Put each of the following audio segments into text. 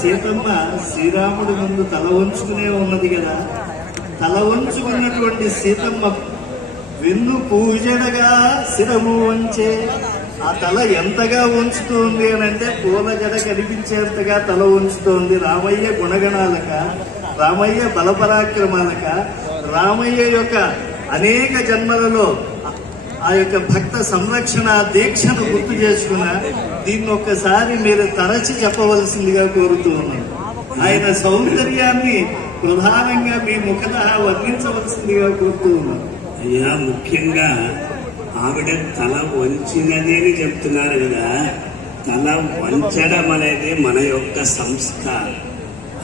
సీతమ్మ శ్రీరాముడి ముందు తల వంచుకునే ఉన్నది కదా. తల వంచుకున్నటువంటి సీతమ్మ వెన్ను పూజడగా శిరము వంచే. ఆ తల ఎంతగా వంచుతోంది అని అంటే పూల జడ కనిపించేంతగా తల వంచుతోంది. రామయ్య గుణగణాలక, రామయ్య బలపరాక్రమాలక, రామయ్య యొక్క అనేక జన్మలలో ఆ యొక్క భక్త సంరక్షణ దీక్షను గుర్తు చేసుకున్న దీన్ని ఒక్కసారి మీరు తరచి చెప్పవలసిందిగా కోరుతూ ఉన్నాను. ఆయన సౌందర్యాన్ని ప్రధానంగా మీ ముఖత వర్ణించవలసిందిగా కోరుతూ ఉన్నాను. అయ్యా, ముఖ్యంగా ఆవిడ తల వంచినది అని చెప్తున్నారు కదా. తల వంచడం అనేది మన యొక్క సంస్కారం.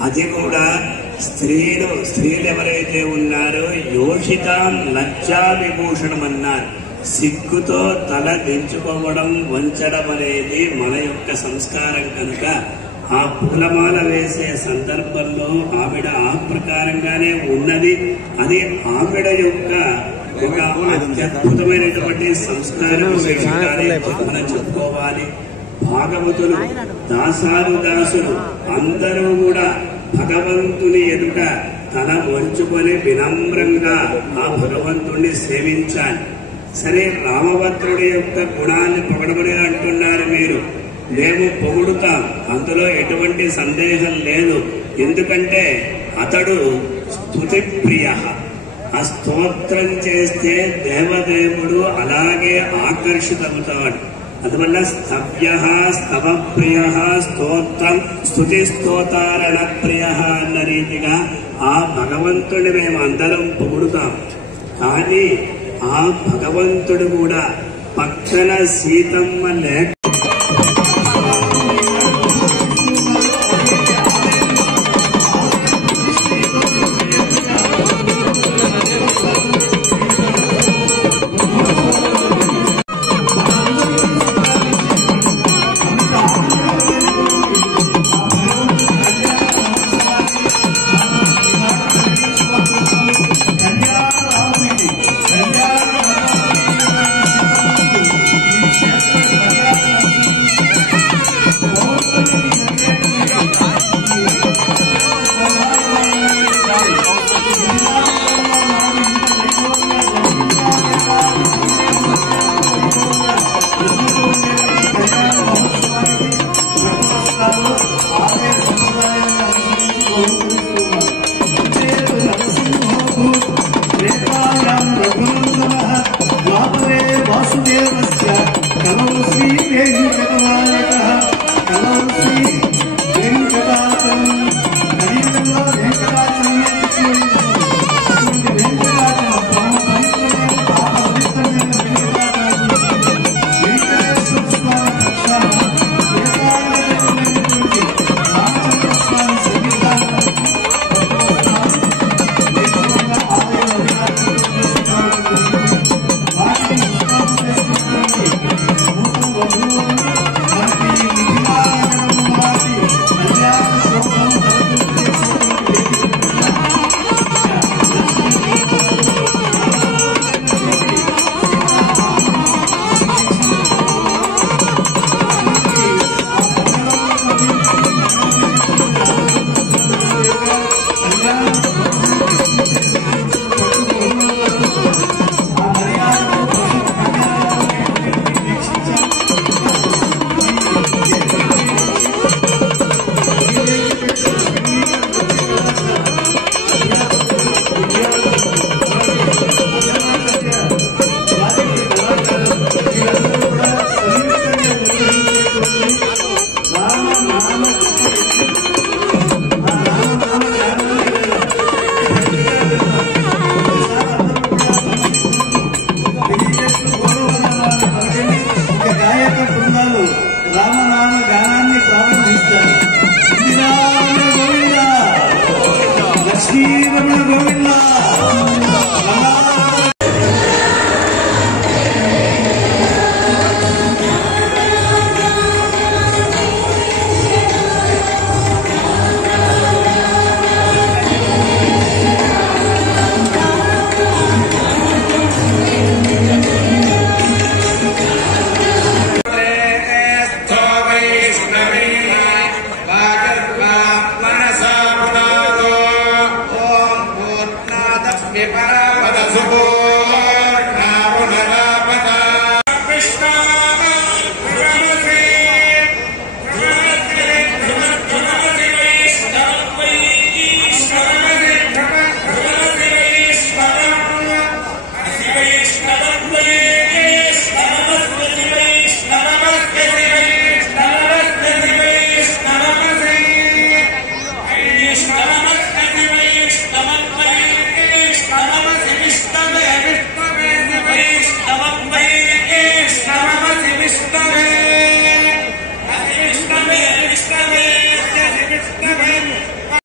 అది కూడా స్త్రీలు ఎవరైతే ఉన్నారో యోషితాం లజ్జా విభూషణం అన్నారు. సిగ్గుతో తల దించుకోవడం, వంచడం అనేది మన యొక్క సంస్కారం కనుక ఆ పూలమాల వేసే సందర్భంలో ఆవిడ ఆ ప్రకారంగానే ఉన్నది. అది ఆవిడ యొక్క ఒక అత్యద్భుతమైనటువంటి సంస్కారం మనం చెప్పుకోవాలి. భాగవతులు, దాసులు అందరూ కూడా భగవంతుని ఎదుట తల వంచుకొని వినమ్రంగా ఆ భగవంతుణ్ణి సేవించాలి. సరే, రామభద్రుడి యొక్క గుణాన్ని పొగడమని అంటున్నారు మీరు. మేము పొగుడుతాం, అందులో ఎటువంటి సందేహం లేదు. ఎందుకంటే అతడు స్తుతి ప్రియ. ఆ స్తోత్రం చేస్తే దేవదేవుడు అలాగే ఆకర్షితవుతాడు. అందువల్ల స్తవ్య స్తవ ప్రియ స్తోత్రం స్తుతి స్తోతారణ ప్రియ అన్న రీతిగా ఆ భగవంతుడిని మేము అందరం పొగుడుతాం. కానీ ఆ భగవంతుడు కూడా పక్కన సీతమ్మ లేక